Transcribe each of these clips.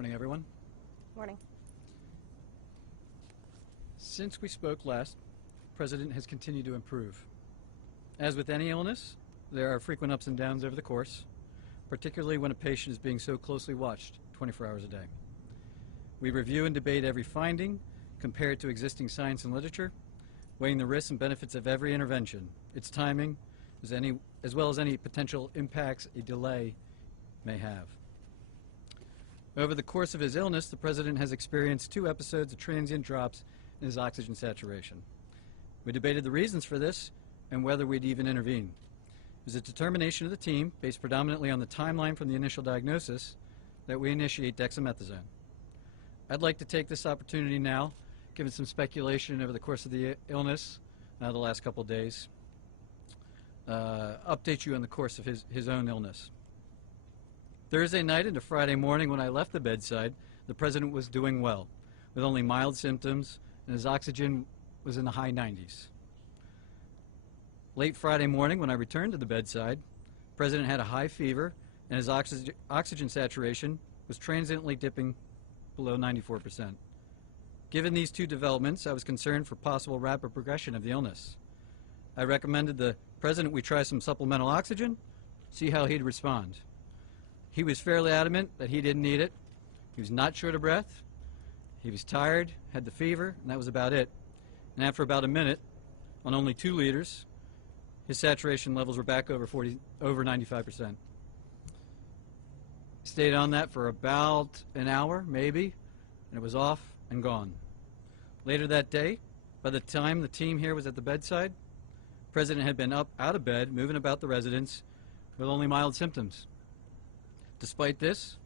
Morning, everyone. Morning. Since we spoke last, the President has continued to improve. As with any illness, there are frequent ups and downs over the course, particularly when a patient is being so closely watched 24 hours a day. We review and debate every finding, compare it to existing science and literature, weighing the risks and benefits of every intervention, its timing, as well as any potential impacts a delay may have. Over the course of his illness, the President has experienced 2 episodes of transient drops in his oxygen saturation. We debated the reasons for this and whether we'd even intervene. It was a determination of the team, based predominantly on the timeline from the initial diagnosis, that we initiate dexamethasone. I'd like to take this opportunity now, given some speculation over the course of the illness, the last couple of days, update you on the course of his own illness. Thursday night into Friday morning when I left the bedside, the President was doing well, with only mild symptoms, and his oxygen was in the high 90s. Late Friday morning when I returned to the bedside, the President had a high fever, and his oxygen saturation was transiently dipping below 94%. Given these 2 developments, I was concerned for possible rapid progression of the illness. I recommended the President we try some supplemental oxygen, see how he'd respond. He was fairly adamant that he didn't need it. He was not short of breath. He was tired, had the fever, and that was about it. And after about a minute, on only 2 liters, his saturation levels were back over 95%. Stayed on that for about an hour, maybe, and it was off and gone. Later that day, by the time the team here was at the bedside, the President had been up out of bed, moving about the residence with only mild symptoms. Despite this,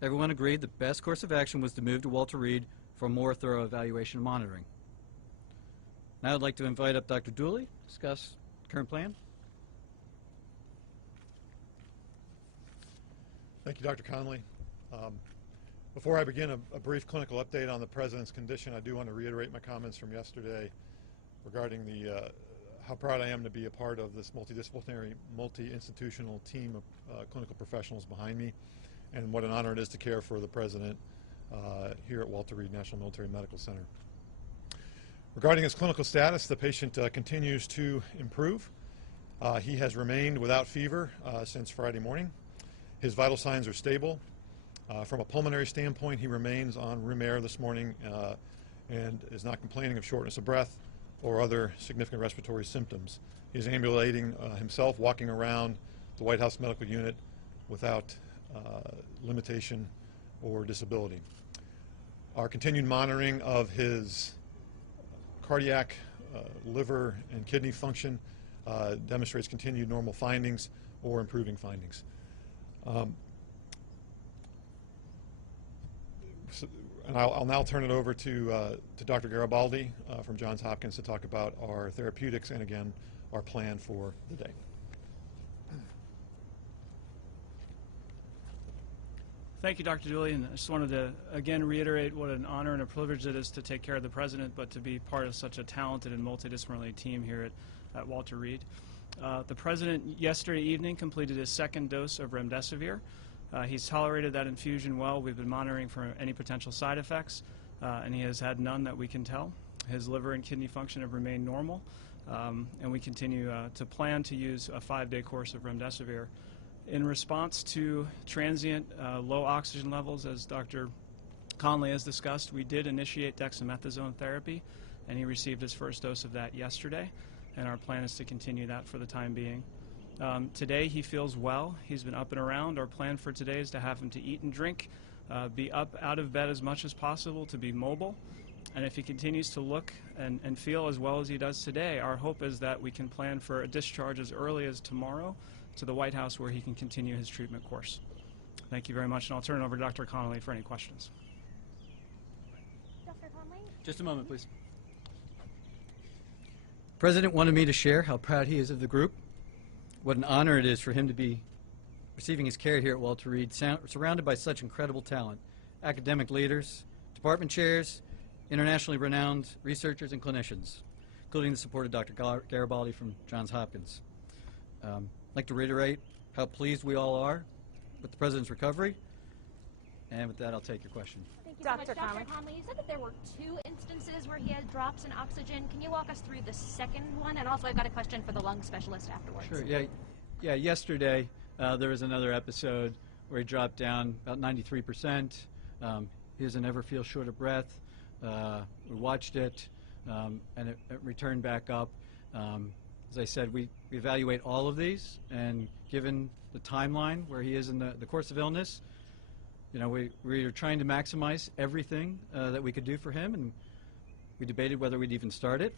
everyone agreed the best course of action was to move to Walter Reed for a more thorough evaluation and monitoring. Now I'd like to invite up Dr. Dooley to discuss the current plan. Thank you, Dr. Conley. Before I begin a brief clinical update on the President's condition, I do want to reiterate my comments from yesterday regarding how proud I am to be a part of this multidisciplinary, multi-institutional team of clinical professionals behind me, and what an honor it is to care for the President here at Walter Reed National Military Medical Center. Regarding his clinical status, the patient continues to improve. He has remained without fever since Friday morning. His vital signs are stable. From a pulmonary standpoint, he remains on room air this morning and is not complaining of shortness of breath or other significant respiratory symptoms. He's ambulating himself, walking around the White House Medical Unit without limitation or disability. Our continued monitoring of his cardiac, liver, and kidney function demonstrates continued normal findings or improving findings. And I'll now turn it over to Dr. Garibaldi from Johns Hopkins to talk about our therapeutics and, again, our plan for the day. Thank you, Dr. Dooley, and I just wanted to again reiterate what an honor and a privilege it is to take care of the President, but to be part of such a talented and multidisciplinary team here at Walter Reed. The President yesterday evening completed his 2nd dose of remdesivir. He's tolerated that infusion well. We've been monitoring for any potential side effects, and he has had none that we can tell. His liver and kidney function have remained normal, and we continue to plan to use a 5-day course of remdesivir. In response to transient low oxygen levels, as Dr. Conley has discussed, we did initiate dexamethasone therapy, and he received his 1st dose of that yesterday, and our plan is to continue that for the time being. Today he feels well. He's been up and around. Our plan for today is to have him to eat and drink, be up out of bed as much as possible, to be mobile. And if he continues to look and feel as well as he does today, our hope is that we can plan for a discharge as early as tomorrow to the White House, where he can continue his treatment course. Thank you very much, and I'll turn it over to Dr. Conley for any questions. Dr. Conley? Just a moment, please. The President wanted me to share how proud he is of the group, what an honor it is for him to be receiving his care here at Walter Reed, surrounded by such incredible talent, academic leaders, department chairs, internationally renowned researchers and clinicians, including the support of Dr. Garibaldi from Johns Hopkins. I'd like to reiterate how pleased we all are with the President's recovery And with that, I'll take your question. Thank you so much. Dr. Conley. Dr. Conley, you said that there were 2 instances where he had drops in oxygen. Can you walk us through the second one? And also, I've got a question for the lung specialist afterwards. Sure. Yeah. Yesterday, there was another episode where he dropped down about 93%. He doesn't ever feel short of breath. We watched it, and it returned back up. As I said, we evaluate all of these, and given the timeline where he is in the course of illness, we are trying to maximize everything that we could do for him, and we debated whether we'd even start it,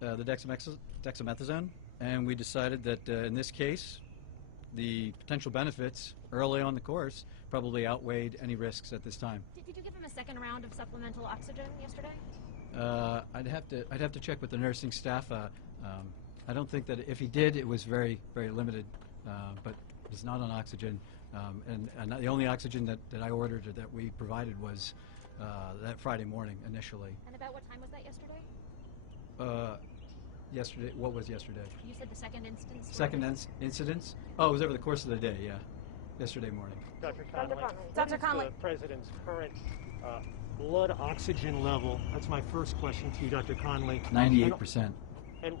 the dexamethasone, and we decided that in this case, the potential benefits early on the course probably outweighed any risks at this time. Did you give him a second round of supplemental oxygen yesterday? I'd have to check with the nursing staff. I don't think that if he did, it was very, very limited, but he's not on oxygen. And the only oxygen that I ordered or that we provided was that Friday morning initially. And about what time was that yesterday? Yesterday, what was yesterday? You said the second instance. Second incidence? Oh, it was over the course of the day, yeah. Yesterday morning. Dr. Conley. Dr. Conley. What is the President's current blood oxygen level? That's my first question to you, Dr. Conley. 98%. And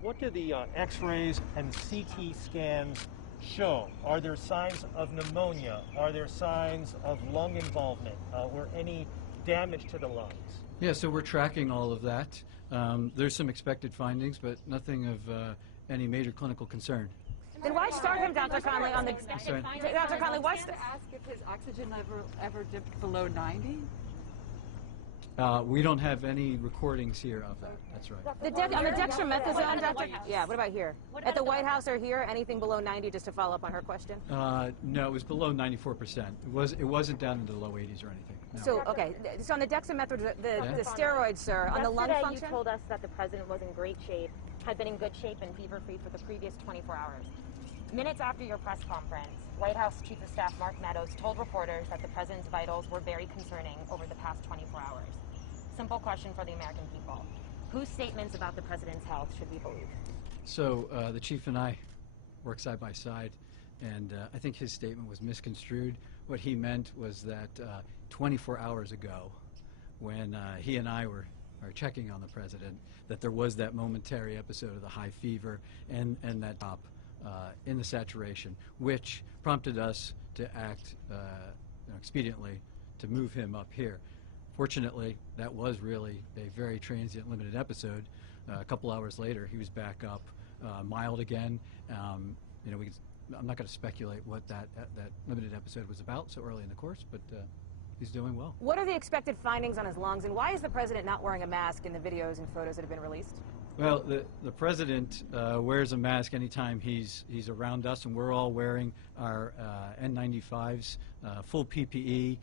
what do the X-rays and CT scans show? Are there signs of pneumonia? Are there signs of lung involvement or any damage to the lungs? Yeah, so we're tracking all of that. There's some expected findings, but nothing of any major clinical concern. Then why start him, Dr. Conley, on the... Sorry. Dr. Conley, why... To ask if his oxygen level ever dipped below 90? We don't have any recordings here of that. That's right. On the dexamethasone, Dr. Yeah, what about here? At the White House or here, anything below 90, just to follow up on her question? No, it was below 94%. It wasn't down into the low 80s or anything. No. So, okay, so on the dexamethasone, the steroids, sir, on the lung Yesterday, function? you told us that the president was in great shape, had been in good shape and fever-free for the previous 24 hours. Minutes after your press conference, White House Chief of Staff Mark Meadows told reporters that the president's vitals were very concerning over the past 24 hours. Simple question for the American people. Whose statements about the president's health should we believe? So the chief and I work side by side, and I think his statement was misconstrued. What he meant was that 24 hours ago, when he and I were checking on the president, that there was that momentary episode of the high fever and that drop in the saturation, which prompted us to act expediently to move him up here. Fortunately, that was really a very transient, limited episode. A couple hours later, he was back up, mild again. I'm not going to speculate what that limited episode was about so early in the course, but he's doing well. What are the expected findings on his lungs, and why is the president not wearing a mask in the videos and photos that have been released? Well, the president wears a mask anytime he's around us, and we're all wearing our N95s, full PPE.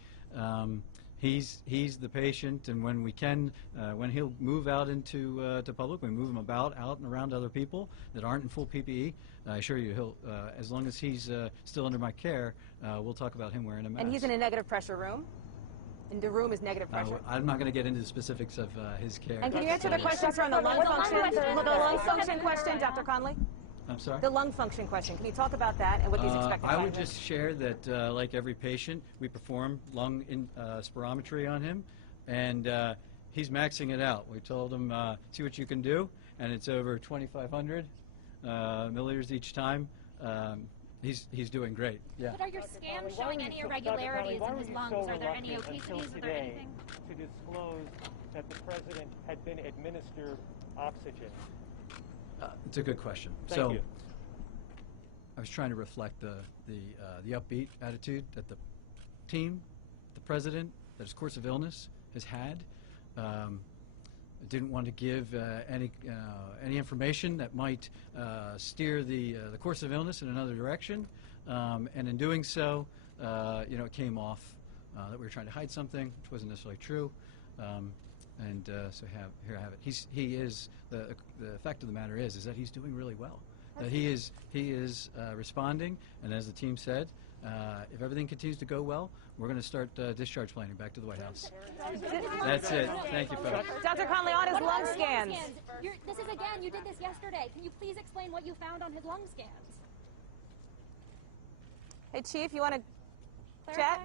He's the patient, and when we can, when he'll move out into to public, we move him out and around other people that aren't in full PPE. I assure you, he'll as long as he's still under my care, we'll talk about him wearing a mask. And he's in a negative pressure room? And the room is negative pressure? I'm not going to get into the specifics of his care. And can you answer the question, sir, on the lung function? The lung function question, Dr. Conley? I'm sorry? The lung function question. Can you talk about that and what these expected I would findings? just share that, like every patient, we perform lung spirometry on him, and he's maxing it out. We told him, see what you can do, and it's over 2,500 milliliters each time. He's doing great. Yeah. But are your scans showing any irregularities in his lungs? Are there any obesities? Is there anything? To disclose that the president had been administered oxygen. It's a good question. Thank you. I was trying to reflect the upbeat attitude that the team, the president, that his course of illness has had. I didn't want to give any information that might steer the course of illness in another direction, and in doing so, it came off that we were trying to hide something, which wasn't necessarily true. So here I have it. He is the fact of the matter is that he's doing really well. That he is responding, and as the team said, if everything continues to go well, we're going to start discharge planning back to the White House. That's it. Thank you, folks. Dr. Conley, on his lung scans. This is again. You did this yesterday. Can you please explain what you found on his lung scans? Hey, Chief, you want to chat?